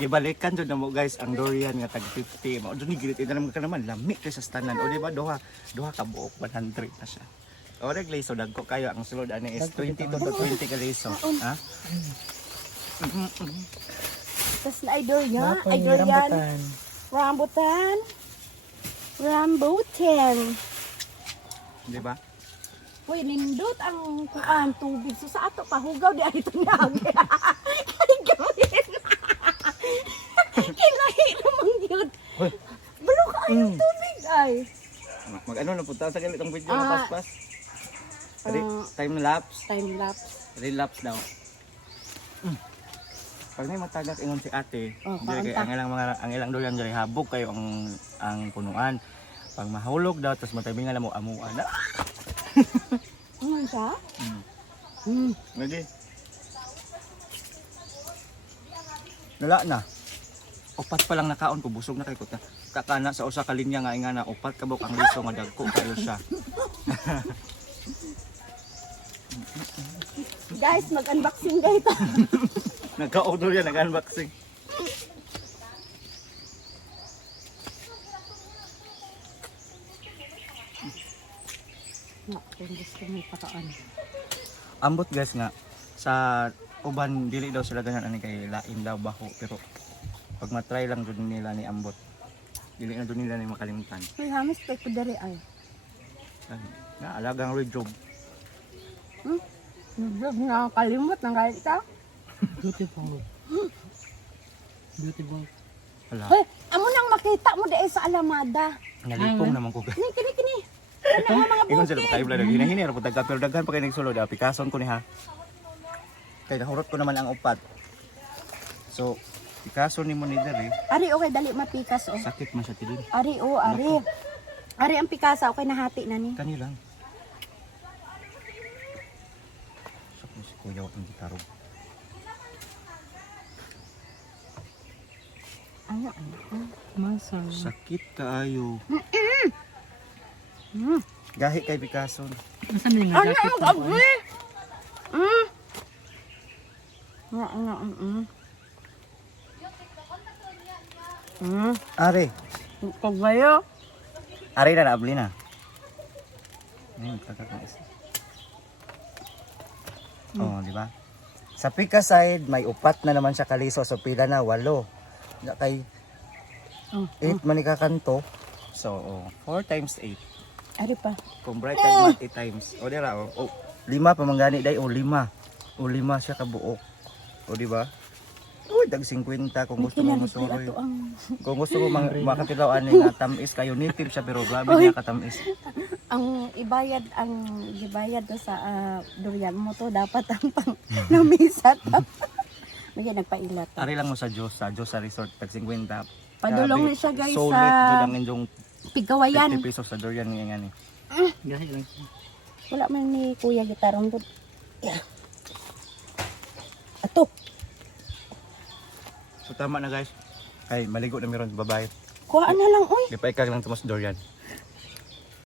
Gibalikan jud namo guys ang durian nga tag 50. Mao jud ni gilit ina ka naman lami kay sa stanan. O di ba duha ka buok 100 na siya. O reg liso dagko kayo ang sulod ani is 22 to 20 ka liso. Ha? Tas na ay durian, rambutan. Di ba? Uy, lindot ang kuan tubig. So sa ato pahugaw di ay tunag. Kinahi naman yun. Balo ka ang tubig ay. Mag-ano na punta sa ganitong video na paspas. Time lapse. Time lapse. Relapse daw. Pag may matagak ingon si ate, kaanta. ang ilang durian diri habog kayo ang punuan. Pag mahulog daw tas matabingan mo amuan na. Ano siya? Lagi. Wala na. Upat pa lang nakaon ko busog na kay ko. Kakana sa usa ka linya nga ingana upat ka buk ang liso nga dagko kayo siya. Guys, mag-unboxing guys. Nagka-order yan, nag-unboxing. Kung gusto mo pakaan. Ambot guys nga sa uban dili daw sila ganyan ani kay lain daw baho pero pag matry lang jud nila ni ambot dili na jud nila ni makalimutan. May hamis pa ko diri ay. Na alagang red job. Na kalimot nang kahit ka. Beautiful. Hala. Hoy, amo nang makita mo dai sa Alamada. Nalipong naman ko guys. Kini. Ano mga Ingon buti? sila pa kayo vlog hinahinay ra pud pero daghan pa kay nagsulod Pikason ko ni ha. Kay nahurot ko naman ang upat. So Pikason ni mo ni diri. Ari okay dali mapikas oh. Sakit man siya tidin. Ari oh, ari. Ari ang pikasa okay nahati na ni. Kani lang. Sakit si kuya ang gitarog. Ano? Masa. Sakit kaayo. Gahi kay Pikason. Masa mo nga jacket ko? Are. Kagbayo. Are na naabli na. Ayun, kakakais. Oh, di ba? Sa Pika side, may upat na naman siya kaliso. So, pila na, 8. Na kay 8 man ikakanto. So, 4 times 8. Ari pa. Kung bright and 8 times. O, dira, 5 pa manggani day. O, 5. O, 5 siya kabuok. O, di ba? Uy, dag 50 kung gusto mo masuroy. Kung gusto mo makatilaw ani nga tamis kayo native siya pero grabe niya katamis. Ang gibayad do sa durian mo to dapat ang pang namisat. May nagpailat. Ari lang mo sa Diyos sa resort tag 50. Padulong ni siya guys Solid sa jud ang inyong Pigawayan. 50 pesos sa durian nga ni. Gahi lang. Wala man ni Kuya gitarong gud. Ato. So tama na guys. Kay maligo na meron sa babae. Kuha na lang oy. Gipaikag lang tumas durian.